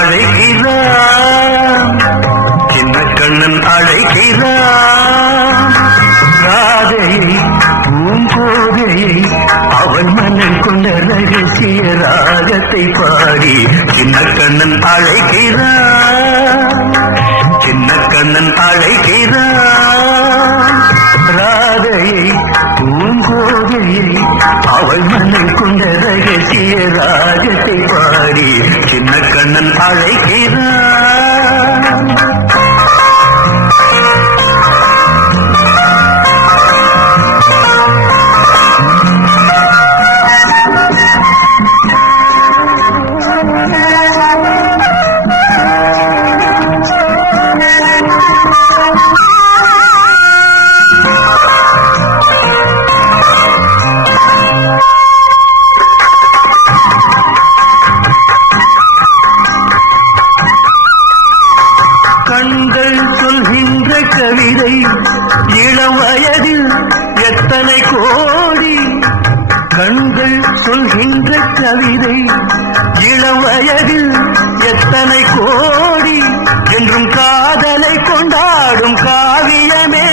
அழைக்கிறான், சின்ன கண்ணன் அழைக்கிறான். ராதையை பூங்கோதையை அவன் மனம் கொண்ட ரகசிய ராகத்தை பாடி சின்ன கண்ணன் அழைக்கிறான், சின்ன கண்ணன் அழைக்கிறான். ராதையை பூங்கோதையை அவள் மனம் கொண்ட ரகசிய ராகத்தை பாடி சின்ன கண்ணன் அழைக்கிறான். கண்கள் சொல்கின்ற கவிதை இளம் வயதில் எத்தனை கோடி, கண்கள் சொல்கின்ற கவிதை இளம் வயதில் எத்தனை கோடி, என்றும் காதலை கொண்டாடும் காவியமே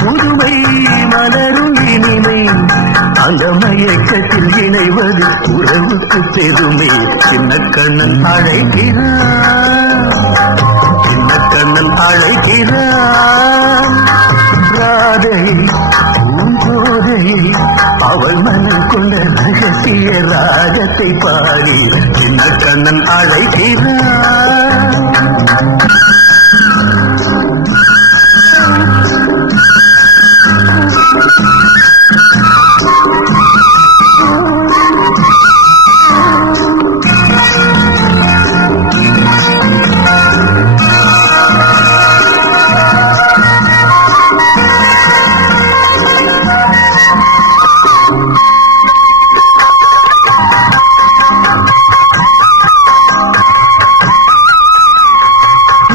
புதுமை மலரும் இனிமை, அந்த மயக்கத்தில் இணைவது உறவுக்கு பெருமை. சின்ன கண்ணன் அழைக்கிறான், சின்ன கண்ணன் அழைக்கிறான். ராதை பூங்கோதை அவள் மனம் கொண்ட ரகசிய ராகத்தை பாடி சின்ன கண்ணன் அழைக்கிறான்.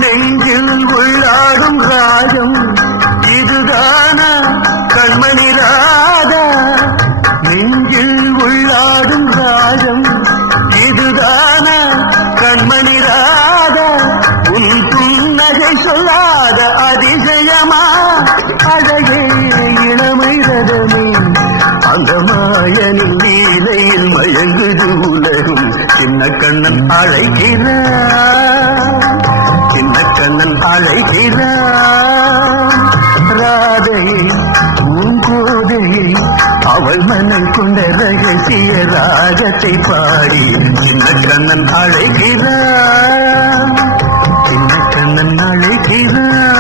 நெஞ்சில் உள்ளாடும் ராகம் இதுதானா கண்மணி ராதா, நெஞ்சில் உள்ளாடும் ராகம் இதுதானா கண்மணி ராதா, உன் புன்னகை சொல்லாத அதிசயமா அழகே இளமை ரதமே, அந்த மாயனின் லீலையில் மயங்குது உலகும். சின்ன கண்ணன் அழைக்கிறான், சின்ன கண்ணன் அழைக்கிறான். ராதையை பூங்கோதையை அவள் மனம் கொண்ட ரகசிய ராகத்தை பாடி சின்ன கண்ணன் அழைக்கிறான், சின்ன கண்ணன் அழைக்கிறான்.